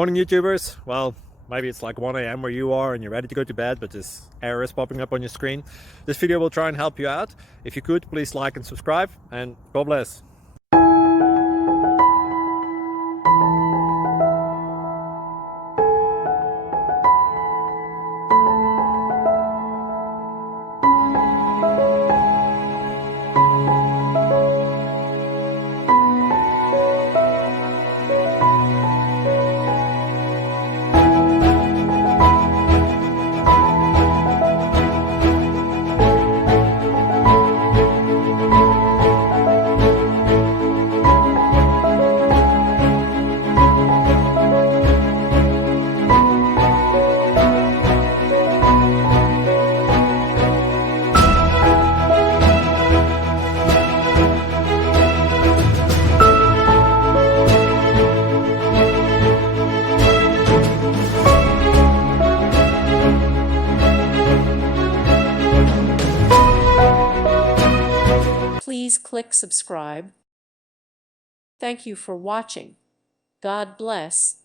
Morning YouTubers. Well, maybe it's like 1 a.m. where you are and you're ready to go to bed, but this error is popping up on your screen. This video will try and help you out. If you could, please like and subscribe, and God bless. Please click subscribe. Thank you for watching. God bless.